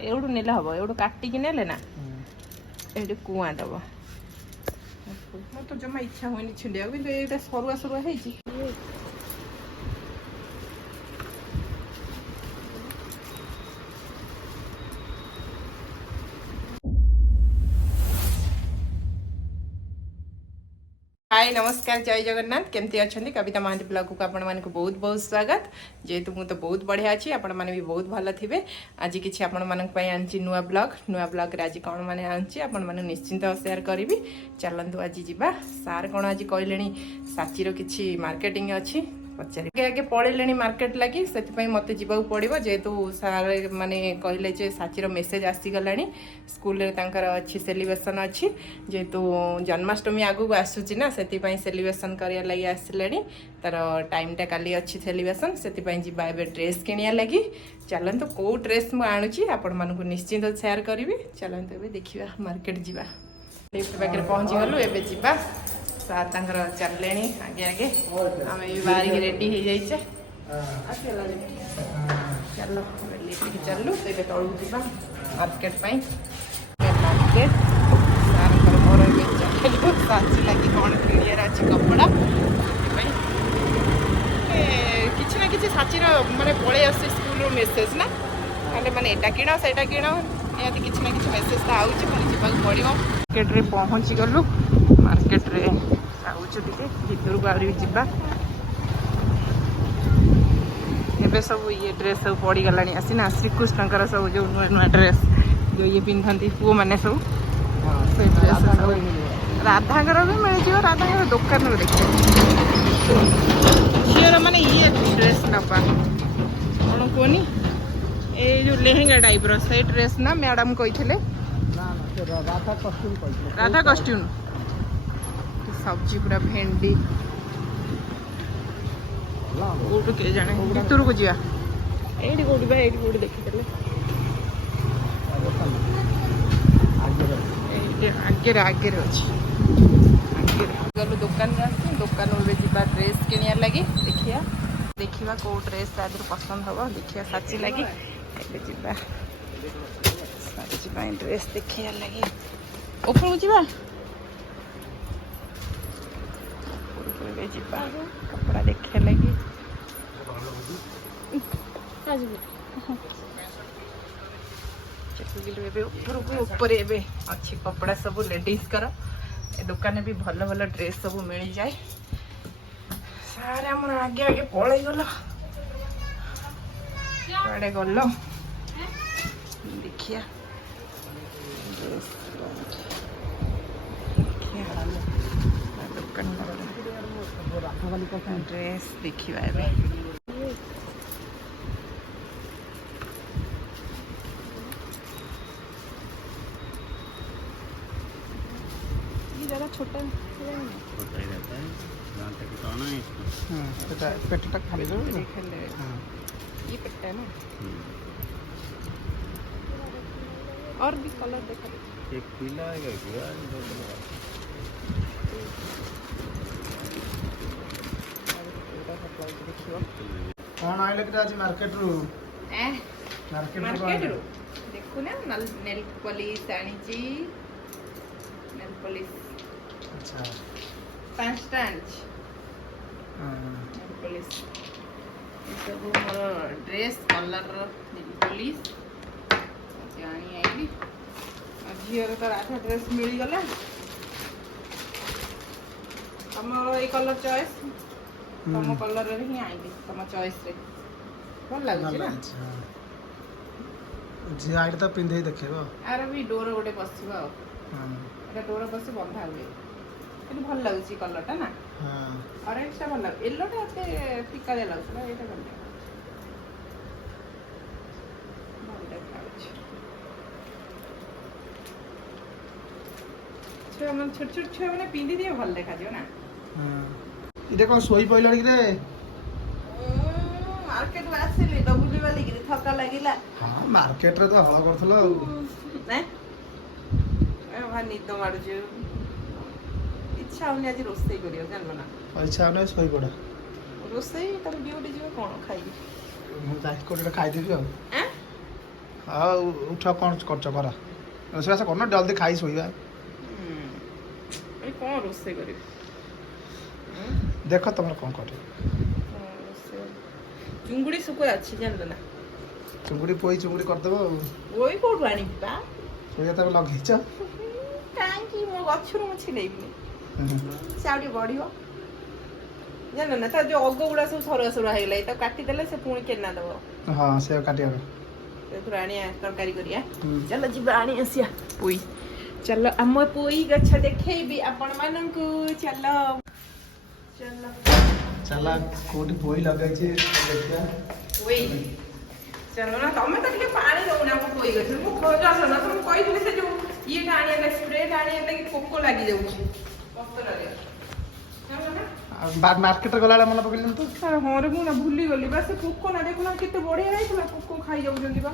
एवढू नेले हम एवढू काटिकी नेले ना ये कुआ दब मोर तो जमा इच्छा हुए छिंडिया कि सरुआ सरुआ है हाय नमस्कार जय जगन्नाथ केमती अच्छा कविता महांती ब्लॉग को आपण मानक बहुत बहुत स्वागत जेहेतु मुझे तो बहुत बढ़िया अच्छी आपण मैंने भी बहुत भल थे आज किसी आपण मानक आनी नुआ ब्लॉग रे आज कौन मैंने आनी आपण मैंने निश्चिंत सेयार करी चलतु आज जा सार कौन आज कहले साचीर किसी मार्केटिंग अच्छी पचारे आगे पड़े मार्केट लगी से मत जावाक पड़ो जेहेतु सार मैंने कहले जे साचीर मेसेज आसीगला स्कूल अच्छी सेलिब्रेशन अच्छी जेहेतु जन्माष्टमी आगू आसूची ना से सेलिब्रेशन करिया लगी आसिले तार टाइमटा काली अच्छी सेलिब्रेशन से जा ड्रेस किनिया लगी चलतु कौ ड्रेस मुझे आणुची आपण मानक निश्चिंत सेयार करी चलतु ए देखा मार्केट जा लिफ्ट पाखे पहुँची गलु एवं जा सार चलने आगे आगे आम भी बाहर रेडी हो जाइए चलो लिफ्ट चलु तो तौक जा मार्केट मार्केट सार मोर चलू साची लगी कौन किणार अच्छी कपड़ा किसी ना कि साचीर माने पड़े आस स्कूल मेसेज ना कहले मैंने एटा किण से किण निहती किसी ना कि मेसेज तो आउच मैंने जावाक पड़ो मार्केट रे पहुँची गलु मार्केट रे आउछु टिके भीतर को आउरी जिबा एबे सब ये ड्रेस सब पड़ी गलानी आसीना श्रीकृष्णकर सब जो नुआ नुआ ड्रेस जो ये पिंधती पुओ मैंने सब से ड्रेस सब राधाकर भी मिल जाए राधाकर दुकान में देखिए झीर मैंने ये ड्रेस नपा कौन कहनी ये जो लेहेंगा टाइप से ड्रेस ना मैडम कही राधा कस्ट्यूम सब्जी पूरा भेंडी कौटू किए जाने भीतर को जा ये कौटी बा ये कौटी देखी आगे आगे अच्छी गलु दुकान दुकान जा ड्रेस किनिया लगी देखिया कौ ड्रेस तादर पसंद हम देखिया साची लगी जा साची ड्रेस देखिया लगी ऊपर जा कपड़ा देखे लगी ऊपर अच्छी कपड़ा सब लेडीज कर दुकान भी भल भल ड्रेस सब मिल जाए सारे आम आगे आगे पलि गल कड़े गल देखिया दुकान ड्रेस देखा ज़्यादा छोटा ही रहता है जहाँ तक उठाना है इसको पेट तक खाली दो ये पेट है ना और भी कलर देखा एक पीला है कौन आइले कि आज मार्केट रू मार्केट रू देखु ना नेल पॉलिश आनी जी नेल पॉलिश अच्छा 5 आनी नेल पॉलिश ये सब मोर ड्रेस कलर नेल पॉलिश आनी आइली झीर तो राधा ड्रेस मिल गला तुम ये कलर चॉइस तुम कलर रे ही आइली तुम चॉइस रे भल लागुची ना जी आइड तो पिंधे देखेबो आर भी डोर गोटे बसिबो एटा डोर बसी बंधा हुए किंतु भल लागुची कलर टा ना हां ऑरेंज टा भल लाग येलो टा एते फिका दे लागुला एटा भल छोट छोट छुआ मैंने पिंधि दिए भल देखा जो ना इटा कौन सोई पइला कि रे मार्केट में आसिली डबुली वाली कि थका लागिला हां मार्केट रे तो हला करथलो ने ए भा निद मारजु इच्छा होनी आज रोसई करियो जानबो ना इच्छा नै सोई पड़ा रोसई तब ड्यूटी जीव कोन खाइबी मु जाई कोडा खाइ देबी आ ଆଉ ଉଠ କ'ଣ କରୁଛ କର ରୋଷେଇବାସ କରୁନ ଜଲ୍ଦି ଖାଇ ଶୋଇବା ଏ କ'ଣ ରୋଷେଇ କରିବି ଦେଖ ତମର କ'ଣ କରିବ ଚୁଙ୍ଗୁଡ଼ି ଶୁଖୁଆ ଅଛି ଜାଣିଲ ନା ଚୁଙ୍ଗୁଡ଼ି ପୋଇ ଚୁଙ୍ଗୁଡ଼ି କରିଦେବ ଆଉ ପୋଇ କୋଉଠୁ ଆଣିବି ବା ଶୋଇବା ତମେ ଲଗେଇଛ କାହିଁକି ମୋ ଗଛରୁ ମୁଁ ଛିଡ଼େଇବିନି ସେ ଆଉ ଟିକେ ବଢ଼ିବ ଜାଣିଲ ନା ତା ଯୋଉ ଅଗ ଗୁଡ଼ା ସବୁ ସରୁଆ ସରୁଆ ହେଇଗଲା ତାକୁ କାଟିଦେଲେ ସେ ପୁଣି କେନା ଦେବ ହଁ ସେ କାଟିବା ସେଥିରୁ ଆଣିବା ତରକାରୀ କରିବା ଚାଲ ଯିବା ଆଣି ଆସିବା ପୋଇ ଚାଲ ଆମ ପୋଇ ଗଛ ଦେଖେଇବି ଆପଣମାନଙ୍କୁ ଚାଲ ଚାଲ ଚାଲ କୋଉଠି ପୋଇ ଲଗେଇଛି ଦେଖିବା ପୋଇ ଚାଲ ନା ତମେ ତ ଟିକେ ପାଣି ଦଉନା ଆମ ପୋଇ ଗଛରେ ମୁଁ ଖୋଜ ନା ତମକୁ କହିଥିଲି ସେ ଯୋଉ ଇଏଟା ଆଣିବା ପାଇଁ ସ୍ପ୍ରେଟା ଆଣିବା ପାଇଁ ପୋକ ଲାଗିଯାଉଛି ପତ୍ରରେ ମାର୍କେଟରେ ଗଲାବେଳେ ମନେ ପକେଇଲି ତ ହଁ ରେ ମୁଁ ନା ଭୁଲିଗଲି ବା ସେ ପୋକ ନା ଦେଖୁନା କେତେ ବଢିଆ ହେଇଥିଲା ପୋକ ଖାଇଯାଉଛନ୍ତି ବା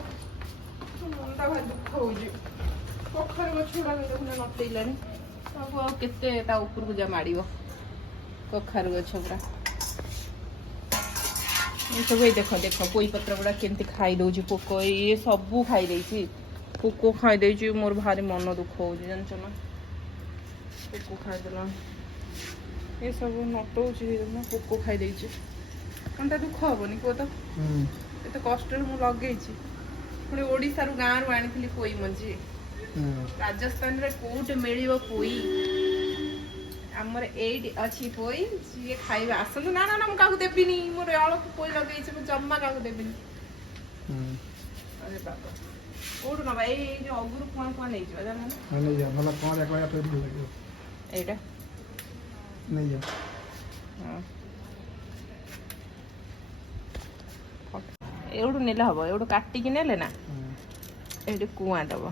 ମନଟା ଭାରି ଦୁଃଖ ହଉଛି କଖାରୁ ଗଛ ଗୁଡାକ ଦେଖୁନା ନଟେଇଲାନି ସବୁ ଆଉ କେତେ ତା ଉପରକୁ ଯା ମାଡ଼ିବ କଖାରୁ ଗଛ ପୁରା ଏସବୁ ଏଇ ଦେଖ ଦେଖ ପୋଇ ପତ୍ର ଗୁଡା କେମିତି ଖାଇଦଉଛି ପୋକ ଇଏ ସବୁ ଖାଇଦେଇଛି ପୋକ ଖାଇଦେଇଛି ମୋର ଭାରି ମନ ଦୁଃଖ ହଉଛି ଜାଣିଛ ନା ପୋକ ଖାଇଦେଲା ଏସବୁ ନଟଉଛି ପୋକ ଖାଇଦେଇଛି କଣଟା ଦୁଃଖ ହବନି କୁହ ତ ଏତେ କଷ୍ଟରେ ମୁଁ ଲଗେଇଛି ପୁଣି ଓଡ଼ିଶାରୁ ଗାଁରୁ ଆଣିଥିଲି ପୋଇ ମଞ୍ଜି ରାଜସ୍ଥାନରେ କୋଉଠି ମିଳିବ ପୋଇ ଆମର ଏଇଠି ଅଛି ପୋଇ ଯିଏ ଖାଇବା ଆସନ୍ତୁ ନା ନା ନା ମୁଁ କାହାକୁ ଦେବିନି ମୋର ଅଳପ ପୋଇ ଲଗେଇଛି ମୁଁ ଜମା କାହାକୁ ଦେବିନି ଆରେ ବାବା କୋଉଠୁ ନବା ଏଇ ଯୋଉ ଅଗୁରୁ କୁଆଁ କୁଆଁ ନେଇଯିବା ଜାଣିଲ ଏଇଟା ନେଇଯାଅ ଏଇଠୁ ନେଲେ ହବ ଏଇଠୁ କାଟିକି ନେଲେ ନା ଏଇଠି କୁଆଁ ଦବ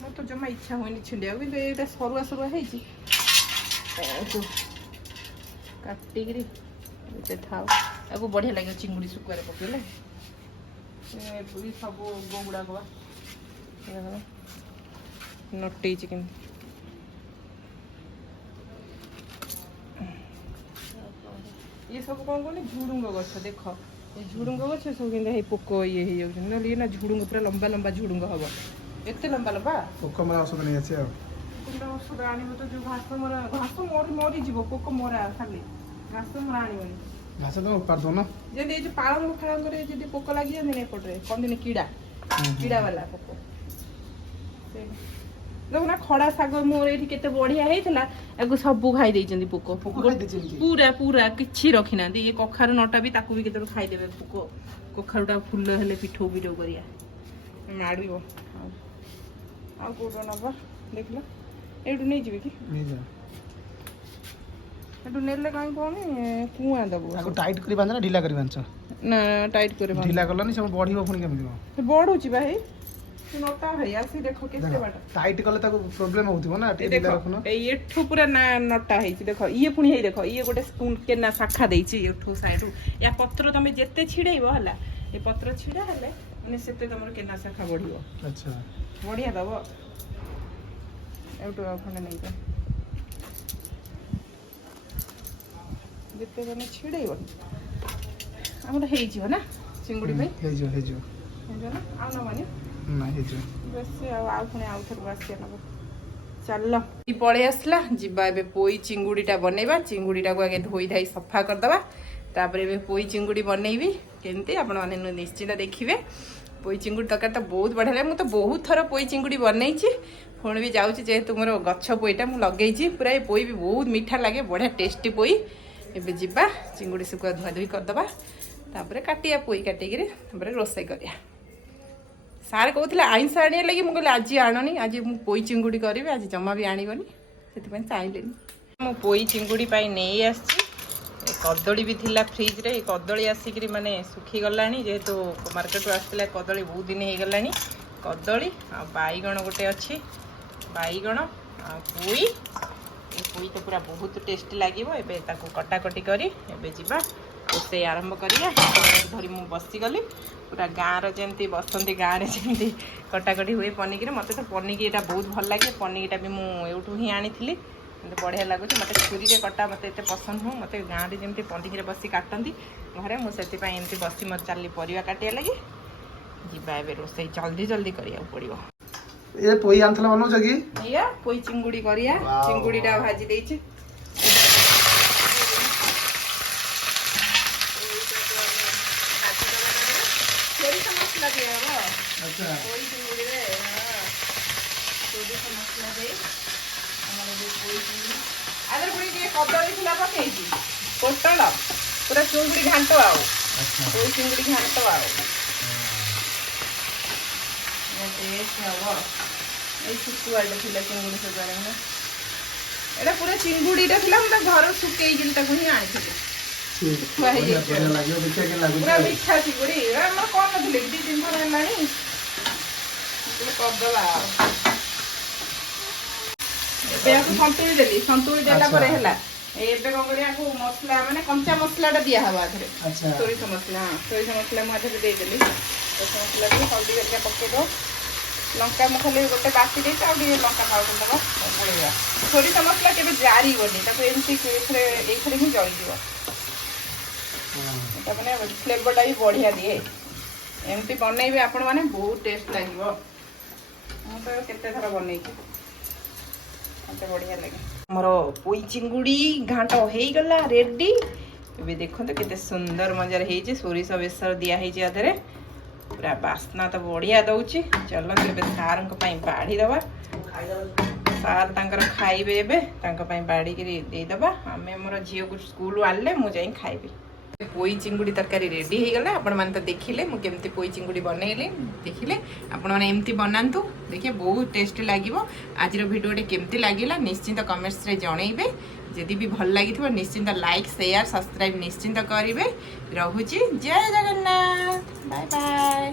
ମୋର ତ ଜମା ଇଚ୍ଛା ହୁଏନି ଛିଣ୍ଡିବାକୁ କିନ୍ତୁ ଏଇଟା ସରୁଆ ସରୁଆ ହେଇଛି କାଟିକିରି ଥାଉ ତାକୁ ବଢ଼ିଆ ଲାଗିବ ଚିଙ୍ଗୁଡ଼ି ଶୁଖୁଆରେ ପକେଇଲେ ସବୁ ଗୁଡ଼ାକ ନଟେଇଛି କେମିତି ଇଏ ସବୁ କ'ଣ କହନି ଝୁଡ଼ୁଙ୍ଗ ଗଛ ଦେଖ ଏ ଝୁଡ଼ୁଙ୍ଗ ଗଛ ସବୁ କେମିତି ହେଇ ପୋକ ଇଏ ହେଇଯାଉଛନ୍ତି ନହେଲେ ଇଏ ନା ଝୁଡ଼ୁଙ୍ଗ ପୁରା ଲମ୍ବା ଲମ୍ବା ଝୁଡ଼ୁଙ୍ଗ ହବ ଏତେ ଲମ୍ବା ଲମ୍ବା ପୋକ ମରା ଔଷଧ ନେଇ ଅଛି ଆଉ ଔଷଧ ଆଣିବ ତ ଯୋଉ ଘାସ ମରିଯିବ ପୋକ ମରା ଖାଲି ଘାସ ମରା ଆଣିବନି ଘାସ ତ ଉପାଡ଼ି ଦଉନ ଯେମିତି ଏଇ ଯୋଉ ପାଳଙ୍ଗ ଫାଳଙ୍ଗରେ ଯଦି ପୋକ ଲାଗିଯାନ୍ତି ନା ଏପଟରେ କହନ୍ତିନି କିଡ଼ା କିଡ଼ା ବାଲା ପୋକ ଦେଖୁନା ଖଡ଼ା ଶାଗ ମୋର ଏଇଠି କେତେ ବଢିଆ ହେଇଥିଲା ୟାକୁ ସବୁ ଖାଇ ଦେଇଛନ୍ତି ପୋକ ପୁରା ପୁରା କିଛି ରଖିନାହାନ୍ତି ଏ କଖାରୁ ନଟା ବି ତାକୁ ବି କେତେବେଳେ ଖାଇଦେବେ ପୋକ କଖାରୁଟା ଫୁଲ ହେଲେ ପିଠଉ ପିଠଉ କରିବା ମାଡ଼ିବ ଆଉ କୋଉଟା ନବା ଦେଖିଲ ଏଇଠୁ ନେଇଯିବେ କି ଏଠୁ ନେଲେ କାହିଁ କହନି କୁଆଁ ଦବୁ ଟାଇଟ୍ କରି ବାନ୍ଧ ନା ଢିଲା କରି ବାନ୍ଧ ନା ଟାଇଟ୍ କରି ଢିଲା କଲନି ସବୁ ବଢିବ ପୁଣି କେମିତି ସେ ବଢୁଛି ବା ହେଇ ନଟା ହେଇ ଆସି ଦେଖ କେତେ ବାଟ ଟାଇଟ୍ କଲେ ତାକୁ ପ୍ରୋବ୍ଲେମ ହଉଥିବ ନା ଟିକେ ଢିଲା ରଖୁନ ଏଇ ଏଠୁ ପୁରା ନଟା ହେଇଛି ଦେଖ ଇଏ ପୁଣି ହେଇ ଦେଖ ଇଏ ଗୋଟେ ସ୍ପୁନ୍ କେନା ଶାଖା ଦେଇଛି ଏଠୁ ସାଇଡୁ ୟା ପତ୍ର ତମେ ଯେତେ ଛିଡେଇବ ହେଲା ଏ ପତ୍ର ଛିଡା ହେଲେ ମାନେ ସେତେ ତମର କେନା ଶାଖା ବଢିବ ଆଚ୍ଛା ବଢିଆ ଦବ ଏଠୁ ଖଣ୍ଡେ ନେଇଯା ଯେତେ ତମେ ଛିଡେଇବ ଆମର ହେଇଯିବ ନା ଚିଙ୍ଗୁଡ଼ି ପାଇଁ ହେଇଯିବ ନା ଆଉ ନବନି ନା ହେଇଯିବ ବେଶୀ ଆଉ ପୁଣି ଆଉ ଥରକୁ ଆସିବା ନବ ଚାଲ ପଳେଇ ଆସିଲା ଯିବା ଏବେ ପୋଇ ଚିଙ୍ଗୁଡ଼ିଟା ବନେଇବା ଚିଙ୍ଗୁଡ଼ିଟାକୁ ଆଗେ ଧୋଇ ଧାଇ ସଫା କରିଦେବା ତାପରେ ଏବେ ପୋଇ ଚିଙ୍ଗୁଡ଼ି ବନେଇବି କେମିତି ଆପଣମାନେ ନିଶ୍ଚିନ୍ତ ଦେଖିବେ ପୋଇ ଚିଙ୍ଗୁଡ଼ି ତରକାରୀ ତ ବହୁତ ବଢ଼ିଆ ଲାଗେ ମୁଁ ତ ବହୁତ ଥର ପୋଇ ଚିଙ୍ଗୁଡ଼ି ବନେଇଛି ପୁଣି ବି ଯାଉଛି ଯେହେତୁ ମୋର ଗଛ ପୋଇଟା ମୁଁ ଲଗେଇଛି ପୁରା ଏ ପୋଇ ବି ବହୁତ ମିଠା ଲାଗେ ବଢ଼ିଆ ଟେଷ୍ଟି ପୋଇ ଏବେ ଯିବା ଚିଙ୍ଗୁଡ଼ି ଶୁଖୁଆ ଧୁଆଧୁଇ କରିଦେବା ତାପରେ କାଟିବା ପୋଇ କାଟିକିରି ତାପରେ ରୋଷେଇ କରିବା ସାର୍ କହୁଥିଲେ ଆଇଁଷ ଆଣିବା ଲାଗି ମୁଁ କହିଲି ଆଜି ଆଣନି ଆଜି ମୁଁ ପୋଇ ଚିଙ୍ଗୁଡ଼ି କରିବି ଆଜି ଜମା ବି ଆଣିବନି ସେଥିପାଇଁ ଚାହିଁଲିନି ମୁଁ ପୋଇ ଚିଙ୍ଗୁଡ଼ି ପାଇଁ ନେଇ ଆସିଛି ଏ କଦଳୀ ବି ଥିଲା ଫ୍ରିଜ୍ରେ ଏ କଦଳୀ ଆସିକିରି ମାନେ ଶୁଖିଗଲାଣି ଯେହେତୁ ମାର୍କେଟରୁ ଆସିଥିଲା କଦଳୀ ବହୁତ ଦିନ ହେଇଗଲାଣି କଦଳୀ ଆଉ ବାଇଗଣ ଗୋଟେ ଅଛି ବାଇଗଣ ଆଉ ପୋଇ ଏ ପୋଇ ତ ପୁରା ବହୁତ ଟେଷ୍ଟି ଲାଗିବ ଏବେ ତାକୁ କଟାକଟି କରି ଏବେ ଯିବା ରୋଷେଇ ଆରମ୍ଭ କରିବା ଧରି ମୁଁ ବସିଗଲି ପୁରା ଗାଁର ଯେମିତି ବସନ୍ତି ଗାଁରେ ଯେମିତି କଟାକଟି ହୁଏ ପନିକିରେ ମୋତେ ତ ପନିକି ଏଇଟା ବହୁତ ଭଲ ଲାଗେ ପନିକିଟା ବି ମୁଁ ଏଇଠୁ ହିଁ ଆଣିଥିଲି ମୋତେ ବଢ଼ିଆ ଲାଗୁଛି ମୋତେ ଛୁରୀରେ କଟା ମୋତେ ଏତେ ପସନ୍ଦ ନୁହଁ ମୋତେ ଗାଁରେ ଯେମିତି ପନିକିରେ ବସି କାଟନ୍ତି ଘରେ ମୁଁ ସେଥିପାଇଁ ଏମିତି ବସି ମୋତେ ଚାଲିଲି ପରିବା କାଟିବା ଲାଗି ଯିବା ଏବେ ରୋଷେଇ ଜଲ୍ଦି ଜଲ୍ଦି କରିବାକୁ ପଡ଼ିବ। ଏ ପୋଇ ଆଣିଥିଲା ବନଉଛ କି? ଏଇଆ ପୋଇ ଚିଙ୍ଗୁଡ଼ି କରିବା। ଚିଙ୍ଗୁଡ଼ିଟା ଭାଜି ଦେଇଛି। ସୋରିଷ ମସଲା ଦିଆହବ ଆଚ୍ଛା ପୋଇ ଚିଙ୍ଗୁଡ଼ିରେ। ସୋରିଷ ମସଲା ଦେଇ ଆମର ଯୋଉ ପୋଇ ଚିଙ୍ଗୁଡ଼ି ଆରେ ପୁଣି ଟିକେ କଦଳୀ ଫୁଲା ପକେଇଛି, ପୋଟଳ ପୁରା ଚିଙ୍ଗୁଡ଼ି ଘାଣ୍ଟ ଆଉ ଆଚ୍ଛା ପୋଇ ଚିଙ୍ଗୁଡ଼ି ଘାଣ୍ଟ ଆଉ ଟେଷ୍ଟ ହବ। ଏଇ ଶୁଖୁଆଟା ଥିଲା ଚିଙ୍ଗୁଡ଼ି ସଜାରେ ନା ଏଇଟା ପୁରା ଚିଙ୍ଗୁଡ଼ିଟା ଥିଲା। ମୁଁ ତା ଘର ଶୁଖେଇକିରି ତାକୁ ହିଁ ଆଣିଥିଲି। ଶୁଖୁଆ ହେଇଯାଇଛି ଲାଗିବ ଦେଖିବା କେମିତି ଲାଗୁଛି ପୁରା ଆଉ। ମିଠା ଚିଙ୍ଗୁଡ଼ି। ଆମର କରିନଥିଲେ 2-3 ଥର ହେଲାଣି। କରିଦେବା ଆଉ ଏବେ ଆକୁ ସନ୍ତୁଳି ଦେଲି। ସନ୍ତୁଳି ଦେଲା ପରେ ହେଲା ଏବେ କଣ କରିବା, ଆକୁ ମସଲା ମାନେ କଞ୍ଚା ମସଲାଟା ଦିଆହବ ଆଧରେ। ଆଚ୍ଛା ସୋରିଷ ମସଲା ସୋରିଷ ମସଲା ମୁଁ ଆଧରେ ଦେଇଦେଲି। ସୋରିଷ ମସଲା ଟିକେ ହଳଦୀ ହେରିକା ପକେଇଦେବ। ଲଙ୍କା ମୁଁ ଖାଲି ଗୋଟେ ବାଟି ଦେଇଛି, ଆଉ ଟିକେ ଲଙ୍କା ପାଉଡ଼ର ଦେବ ଗୋଳେଇବା। ସୋରିଷ ମସଲା କେବେ ଜାରିବନି, ତାକୁ ଏମିତି ଏଇଥିରେ ହିଁ ଜଳିଯିବ। ଏଟା ମାନେ ଫ୍ଲେଭରଟା ବି ବଢ଼ିଆ ଦିଏ। ଏମିତି ବନେଇବେ ଆପଣମାନେ, ବହୁତ ଟେଷ୍ଟ ଲାଗିବ। ମୁଁ ତ କେତେ ଥର ବନେଇଛି, ମତେ ବଢ଼ିଆ ଲାଗେ। ଆମର ପୋଇ ଚିଙ୍ଗୁଡ଼ି ଘାଣ୍ଟ ହେଇଗଲା ରେଡ଼ି। ଏବେ ଦେଖନ୍ତୁ କେତେ ସୁନ୍ଦର ମଜାରେ ହେଇଛି। ସୋରିଷ ବେସର ଦିଆ ହେଇଛି ଆଧରେ, ପୁରା ବାସ୍ନା ତ ବଢ଼ିଆ ଦେଉଛି। ଚାଲନ୍ତୁ ଏବେ ସାର୍ଙ୍କ ପାଇଁ ବାଢ଼ି ଦେବା। ସାର୍ ତାଙ୍କର ଖାଇବେ ଏବେ, ତାଙ୍କ ପାଇଁ ବାଢ଼ିକିରି ଦେଇଦେବା। ଆମେ ଆମର ଝିଅକୁ ସ୍କୁଲରୁ ଆଣିଲେ ମୁଁ ଯାଇ ଖାଇବି। ପୋଇ ଚିଙ୍ଗୁଡ଼ି ତରକାରୀ ରେଡ଼ି ହେଇଗଲା। ଆପଣମାନେ ତ ଦେଖିଲେ ମୁଁ କେମିତି ପୋଇ ଚିଙ୍ଗୁଡ଼ି ବନେଇଲି। ଦେଖିଲେ ଆପଣମାନେ ଏମିତି ବନାନ୍ତୁ, ଦେଖିବେ ବହୁତ ଟେଷ୍ଟି ଲାଗିବ। ଆଜିର ଭିଡ଼ିଓଟି କେମିତି ଲାଗିଲା ନିଶ୍ଚିନ୍ତ କମେଣ୍ଟସରେ ଜଣେଇବେ। ଯଦି ବି ଭଲ ଲାଗିଥିବ ନିଶ୍ଚିନ୍ତ ଲାଇକ୍ ସେୟାର ସବସ୍କ୍ରାଇବ୍ ନିଶ୍ଚିନ୍ତ କରିବେ। ରହୁଛି। ଜୟ ଜଗନ୍ନାଥ। Bye bye.